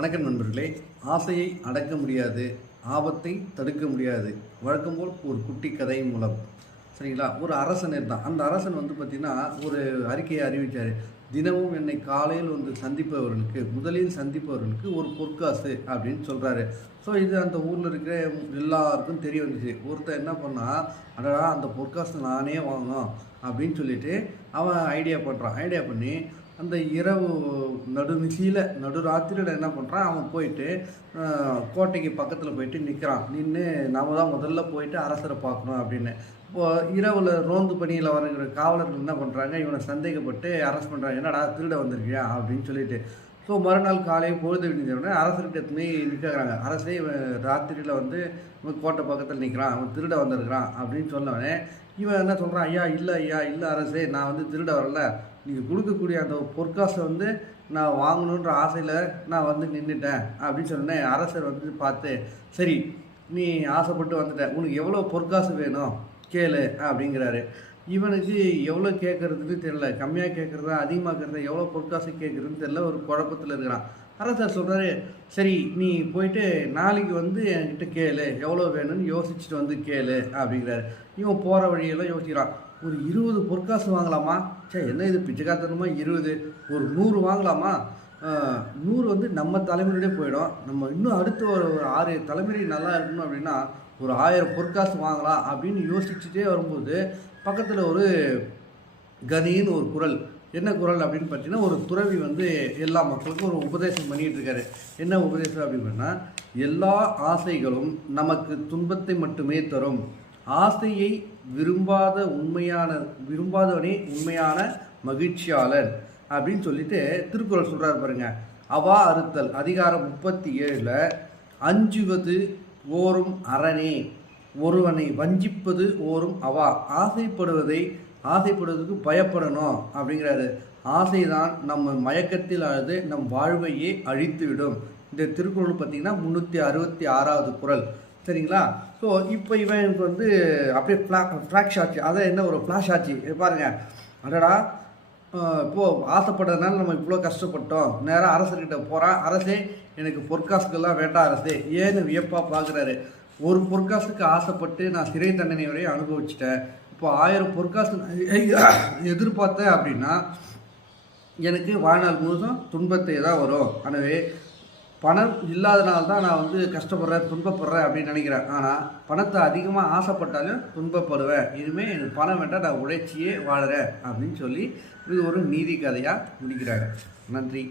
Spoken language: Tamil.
வணக்கம் நண்பர்களே. ஆசையை அடக்க முடியாது ஆபத்தை தடுக்க முடியாது. வழக்கம் போல் ஒரு குட்டி கதை மூலம். சரிங்களா? ஒரு அரசன் இருந்தான் அந்த அரசன் வந்து பார்த்திங்கன்னா ஒரு அறிக்கையை அறிவித்தார் தினமும் என்னை காலையில் வந்து சந்திப்பவர்களுக்கு முதலில் சந்திப்பவர்களுக்கு ஒரு பொற்காசு அப்படின்னு சொல்கிறாரு ஸோ இது அந்த ஊரில் இருக்கிற எல்லாருக்கும் தெரிய வந்துச்சு. ஒருத்தர் என்ன பண்ணால் அடடா அந்த பொற்காசு நானே வாங்கணும் அப்படின்னு சொல்லிட்டு அவன் ஐடியா பண்ணுறான் ஐடியா பண்ணி அந்த இரவு நடுநிசியில் நடுராத்திரியில் என்ன பண்ணுறான் அவன் போயிட்டு கோட்டைக்கு பக்கத்தில் போயிட்டு நிற்கிறான் நின்று நாம் தான் முதல்ல போயிட்டு அரசரை பார்க்கணும் அப்படின்னு. இப்போது இரவில் ரோந்து பணியில் வருகிற காவலர்கள் என்ன பண்ணுறாங்க இவனை சந்தேகப்பட்டு அரெஸ்ட் பண்ணுறாங்க என்னடா திருட வந்திருக்கியா? அப்படின்னு சொல்லிட்டு ஸோ மறுநாள் காலை பொழுது விடிஞ்ச அரசர்கிட்ட எத்தனை நிற்கிறாங்க. அரசே இவன் ராத்திரியில் வந்து இவன் கோட்டை பக்கத்தில் நிற்கிறான் அவன் திருட வந்திருக்கிறான் அப்படின்னு சொன்னவனே இவன் என்ன சொல்கிறான் ஐயா இல்லை ஐயா இல்லை அரசே நான் வந்து திருட வரல. நீங்கள் கொடுக்கக்கூடிய அந்த பொற்காசை வந்து நான் வாங்கணுன்ற ஆசையில் நான் வந்து நின்றுட்டேன் அப்படின்னு சொன்னேன் அரசர் வந்து பார்த்து சரி நீ ஆசைப்பட்டு வந்துட்ட. உனக்கு எவ்வளோ பொற்காசு வேணும்? கேளு அப்படிங்கிறாரு. இவனுக்கு எவ்வளோ கேட்குறதுன்னு தெரில கம்மியாக கேட்குறதா அதிகமாக கேட்குறதா எவ்வளோ பொற்காசு கேட்குறதுன்னு தெரில ஒரு குழப்பத்தில் இருக்கிறான். அரசர் சொல்கிறாரு சரி நீ போயிட்டு நாளைக்கு வந்து என்கிட்ட கேளு. எவ்வளோ வேணும்னு யோசிச்சுட்டு வந்து கேளு அப்படிங்கிறாரு. இவன் போகிற வழியெல்லாம் யோசிக்கிறான். ஒரு இருபது பொற்காசு வாங்கலாமா? சே என்ன இது பிச்சைக்காத்தனமா இருபது? ஒரு நூறு வாங்கலாமா? நூறு வந்து நம்ம தலைமுறையோடய போயிடும். நம்ம இன்னும் அடுத்த ஒரு ஒரு ஆறு தலைமுறை நல்லா இருக்கணும் அப்படின்னா ஒரு ஆயிரம் பொற்காசு வாங்கலாம் அப்படின்னு யோசிச்சுட்டே வரும்போது பக்கத்தில் ஒரு கனின்னு ஒரு குரல். என்ன குரல் அப்படின்னு பார்த்தீங்கன்னா ஒரு துறவி வந்து எல்லா மக்களுக்கும் ஒரு உபதேசம் பண்ணிகிட்டு இருக்காரு. என்ன உபதேசம் அப்படின்னா எல்லா ஆசைகளும் நமக்கு துன்பத்தை மட்டுமே தரும். ஆசையை விரும்பாத உண்மையான விரும்பாதவனே உண்மையான மகிழ்ச்சியாளன் அப்படின்னு சொல்லிட்டு திருக்குறள் சொல்கிறார் பாருங்க. அவா அறுத்தல் அதிகாரம் முப்பத்தி ஏழில் அஞ்சுவது ஓரும் அரணே ஒருவனை வஞ்சிப்பது ஓரும் அவா. ஆசைப்படுவதை ஆசைப்படுவதற்கு பயப்படணும் அப்படிங்கிறாரு. ஆசைதான் நம்ம மயக்கத்தில் அழுது நம் வாழ்வையே அழித்துவிடும். இந்த திருக்குறள் பார்த்தீங்கன்னா முந்நூற்றி அறுபத்தி ஆறாவது குறள். சரிங்களா? ஸோ இப்போ இவன் எனக்கு வந்து அப்படியே ஃப்ளா ஃப்ளாஷ் ஆச்சு. அதான் என்ன ஒரு ஃப்ளாஷ் ஆச்சு? பாருங்கள் பாருங்க. அடடா. இப்போது இப்போ ஆசைப்பட்டதுனால நம்ம இவ்வளோ கஷ்டப்பட்டோம். நேராக அரசர்கிட்ட போகிறான் அரசே எனக்கு பொற்காசுக்கெல்லாம் வேண்டாம் அரசே. ஏன்னு வியப்பாக பார்க்குறாரு ஒரு பொற்காசுக்கு ஆசைப்பட்டு நான் சிறை தண்டனை வரை அனுபவிச்சிட்டேன். இப்போ ஆயிரம் பொற்காசு நான் எதிர்பார்த்தேன் அப்படின்னா எனக்கு வாழ்நாள் முழுதும் துன்பத்தை தான் வரும். எனவே பணம் இல்லாதனால தான் நான் வந்து கஷ்டப்படுறேன் துன்பப்படுறேன் அப்படின்னு நினைக்கிறேன். ஆனால் பணத்தை அதிகமாக ஆசைப்பட்டாலும் துன்பப்படுவேன். இனிமேல் எனக்கு பணம் வேண்டாம் நான் உழைச்சியே வாழுறேன் அப்படின்னு சொல்லி இது ஒரு நீதி கதையாக முடிக்கிறாங்க நன்றி.